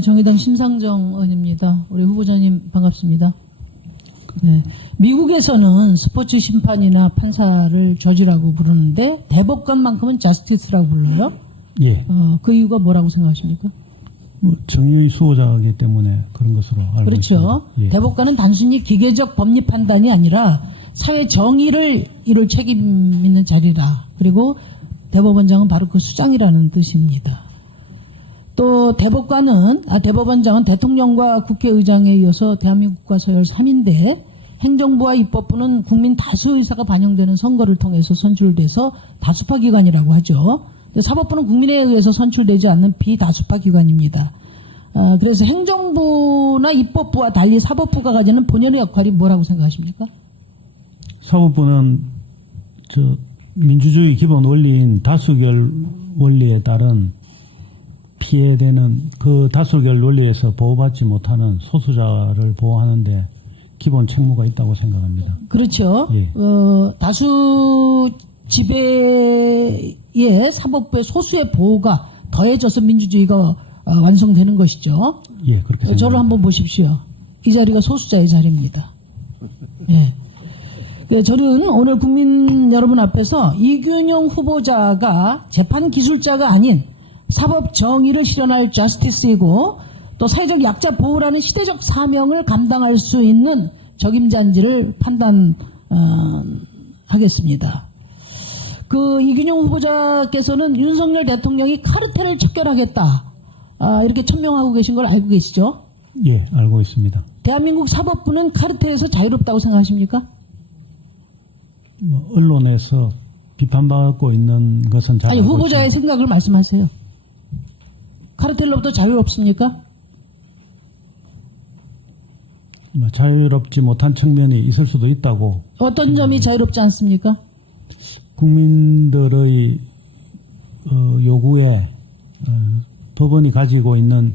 정의당 심상정 의원입니다. 우리 후보자님 반갑습니다. 네. 미국에서는 스포츠 심판이나 판사를 저지라고 부르는데 대법관만큼은 저스티스라고 불러요. 예. 그 이유가 뭐라고 생각하십니까? 정의 수호자이기 때문에 그런 것으로 알고 그렇죠. 있습니다. 예. 대법관은 단순히 기계적 법리 판단이 아니라 사회 정의를 이룰 책임 있는 자리다. 그리고 대법원장은 바로 그 수장이라는 뜻입니다. 또 대법원장은 대통령과 국회의장에 이어서 대한민국 국가 서열 3인데 행정부와 입법부는 국민 다수 의사가 반영되는 선거를 통해서 선출돼서 다수파 기관이라고 하죠. 사법부는 국민에 의해서 선출되지 않는 비다수파 기관입니다. 그래서 행정부나 입법부와 달리 사법부가 가지는 본연의 역할이 뭐라고 생각하십니까? 사법부는 민주주의 기본 원리인 다수결 원리에 따른 피해되는 그 다수결 논리에서 보호받지 못하는 소수자를 보호하는데 기본 책무가 있다고 생각합니다. 그렇죠. 예. 다수 지배의 사법부의 소수의 보호가 더해져서 민주주의가 완성되는 것이죠. 예, 그렇게 생각합니다. 저를 한번 보십시오. 이 자리가 소수자의 자리입니다. 예. 저는 오늘 국민 여러분 앞에서 이균용 후보자가 재판 기술자가 아닌 사법 정의를 실현할 저스티스이고 또 사회적 약자 보호라는 시대적 사명을 감당할 수 있는 적임자인지를 판단하겠습니다. 이균용 후보자께서는 윤석열 대통령이 카르텔을 척결하겠다 이렇게 천명하고 계신 걸 알고 계시죠? 예, 알고 있습니다. 대한민국 사법부는 카르텔에서 자유롭다고 생각하십니까? 언론에서 비판받고 있는 것은 잘 아니 알고 후보자의 있습니다. 생각을 말씀하세요. 카르텔로부터 자유롭습니까? 자유롭지 못한 측면이 있을 수도 있다고. 어떤 점이 자유롭지 않습니까? 국민들의 요구에 법원이 가지고 있는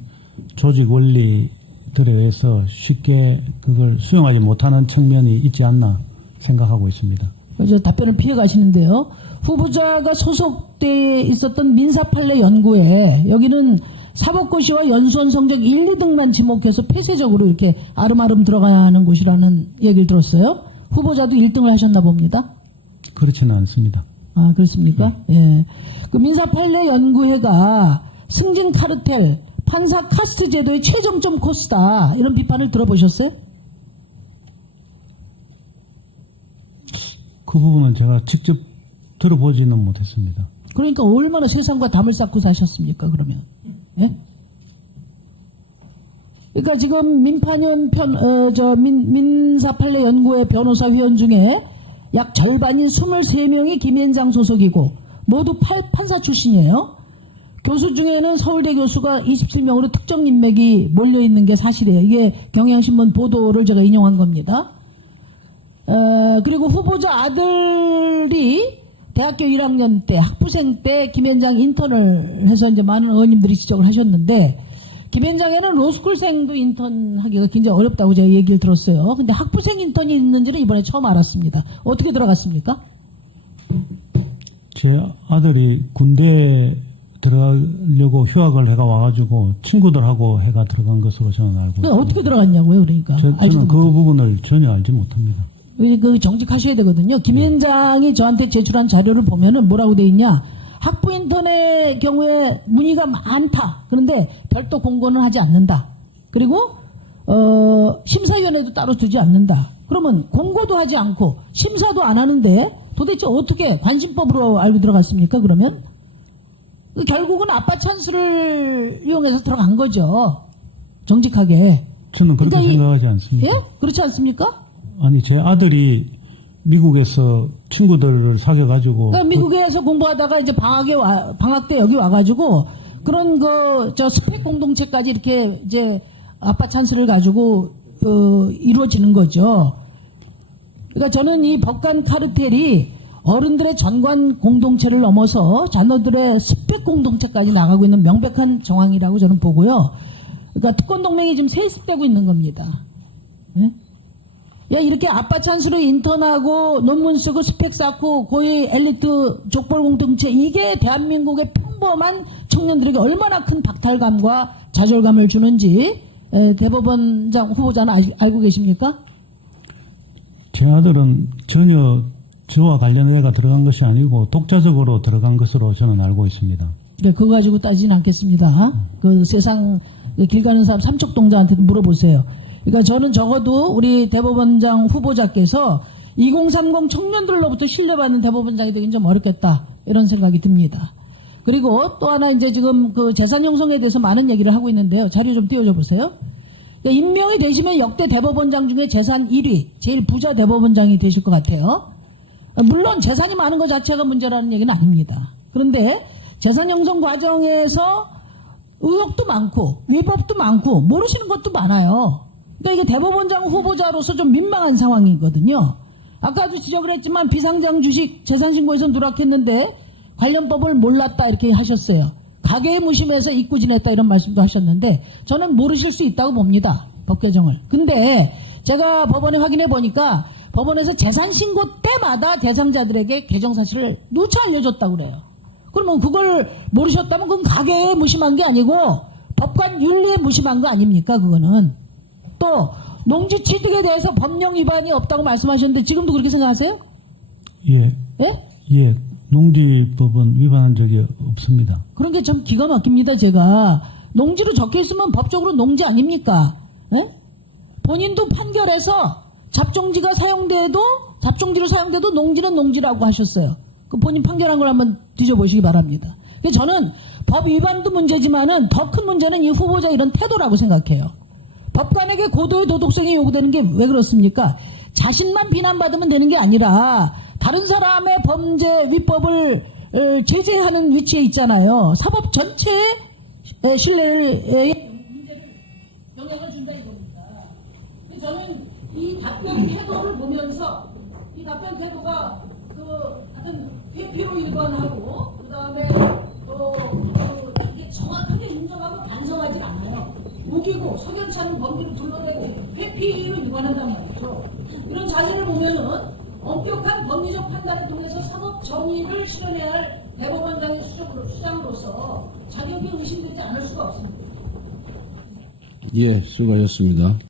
조직 원리들에 의해서 쉽게 그걸 수용하지 못하는 측면이 있지 않나 생각하고 있습니다. 그래서 답변을 피해 가시는데요. 후보자가 소속돼 있었던 민사판례 연구에 여기는 사법고시와 연수원 성적 1, 2등만 지목해서 폐쇄적으로 이렇게 아름아름 들어가야 하는 곳이라는 얘기를 들었어요. 후보자도 1등을 하셨나 봅니다. 그렇지는 않습니다. 아, 그렇습니까? 예. 그 민사판례 연구회가 승진 카르텔, 판사 카스트 제도의 최종점 코스다. 이런 비판을 들어보셨어요? 그 부분은 제가 직접 들어보지는 못했습니다. 그러니까 얼마나 세상과 담을 쌓고 사셨습니까, 그러면? 예? 그러니까 지금 민사판례 연구회 변호사 회원 중에 약 절반인 23명이 김앤장 소속이고 모두 판사 출신이에요. 교수 중에는 서울대 교수가 27명으로 특정 인맥이 몰려있는 게 사실이에요. 이게 경향신문 보도를 제가 인용한 겁니다. 그리고 후보자 아들이 대학교 1학년 때 학부생 때 김앤장 인턴을 해서 이제 많은 의원님들이 지적을 하셨는데 김앤장에는 로스쿨생도 인턴하기가 굉장히 어렵다고 제가 얘기를 들었어요. 근데 학부생 인턴이 있는지는 이번에 처음 알았습니다. 어떻게 들어갔습니까? 제 아들이 군대에 들어가려고 휴학을 해가 와가지고 친구들하고 해가 들어간 것으로 저는 알고 있습니다. 어떻게 들어갔냐고요, 그러니까. 저는 그 부분을 전혀 알지 못합니다. 그 정직하셔야 되거든요. 김앤장이 저한테 제출한 자료를 보면은 뭐라고 돼 있냐. 학부 인턴의 경우에 문의가 많다. 그런데 별도 공고는 하지 않는다. 그리고 심사위원회도 따로 두지 않는다. 그러면 공고도 하지 않고 심사도 안 하는데 도대체 어떻게 관심법으로 알고 들어갔습니까? 그러면 결국은 아빠 찬스를 이용해서 들어간 거죠. 정직하게. 저는 그렇게 그러니까 생각하지 않습니다. 예? 그렇지 않습니까? 아니, 제 아들이 미국에서 친구들을 사귀어가지고. 그러니까 미국에서 공부하다가 이제 방학 때 여기 와가지고 그런 스펙 공동체까지 이렇게 이제 아빠 찬스를 가지고 이루어지는 거죠. 그러니까 저는 이 법관 카르텔이 어른들의 전관 공동체를 넘어서 자녀들의 스펙 공동체까지 나가고 있는 명백한 정황이라고 저는 보고요. 그러니까 특권 동맹이 지금 세습되고 있는 겁니다. 예? 야, 이렇게 아빠 찬스로 인턴하고 논문 쓰고 스펙 쌓고 고위 엘리트 족벌 공동체 이게 대한민국의 평범한 청년들에게 얼마나 큰 박탈감과 좌절감을 주는지 대법원장 후보자는 알고 계십니까? 제 아들은 전혀 저와 관련해가 들어간 것이 아니고 독자적으로 들어간 것으로 저는 알고 있습니다. 네, 그거 가지고 따지진 않겠습니다. 그 세상 길 가는 사람 삼척동자한테도 물어보세요. 그러니까 저는 적어도 우리 대법원장 후보자께서 2030 청년들로부터 신뢰받는 대법원장이 되긴 좀 어렵겠다 이런 생각이 듭니다. 그리고 또 하나 이제 지금 그 재산 형성에 대해서 많은 얘기를 하고 있는데요. 자료 좀 띄워줘 보세요. 임명이 되시면 역대 대법원장 중에 재산 1위, 제일 부자 대법원장이 되실 것 같아요. 물론 재산이 많은 것 자체가 문제라는 얘기는 아닙니다. 그런데 재산 형성 과정에서 의혹도 많고 위법도 많고 모르시는 것도 많아요. 그러니까 이게 대법원장 후보자로서 좀 민망한 상황이거든요. 아까도 지적을 했지만 비상장 주식 재산신고에서 누락했는데 관련법을 몰랐다 이렇게 하셨어요. 가계의 무심에서 잊고 지냈다 이런 말씀도 하셨는데 저는 모르실 수 있다고 봅니다. 법 개정을. 근데 제가 법원에 확인해 보니까 법원에서 재산신고 때마다 대상자들에게 개정 사실을 누차 알려줬다고 그래요. 그러면 그걸 모르셨다면 그건 가계에 무심한 게 아니고 법관 윤리에 무심한 거 아닙니까? 그거는. 또 농지 취득에 대해서 법령 위반이 없다고 말씀하셨는데 지금도 그렇게 생각하세요? 예. 예? 예. 농지법은 위반한 적이 없습니다. 그런 게 참 기가 막힙니다. 제가 농지로 적혀 있으면 법적으로 농지 아닙니까? 예? 본인도 판결해서 잡종지가 잡종지로 사용돼도 농지는 농지라고 하셨어요. 그 본인 판결한 걸 한번 뒤져보시기 바랍니다. 저는 법 위반도 문제지만은 더 큰 문제는 이 후보자 이런 태도라고 생각해요. 법관에게 고도의 도덕성이 요구되는 게 왜 그렇습니까? 자신만 비난받으면 되는 게 아니라 다른 사람의 범죄 위법을 제재하는 위치에 있잖아요. 사법 전체의 신뢰에 영향을 준다 이겁니다. 저는 이 답변 태도를 보면서 이 답변 태도가 하여튼 회피로 일관하고 그다음에 이게 정확하게 인정하고 반성하지 않아요. 우기고 석연치 않은 범죄를 둘러대고 회피로 일관한단 말이죠. 이런 자세를 보면은 엄격한 법리적 판단을 통해서 사법 정의를 실현해야 할 대법원장의 수장으로서 자격이 의심되지 않을 수가 없습니다. 예, 수고하셨습니다.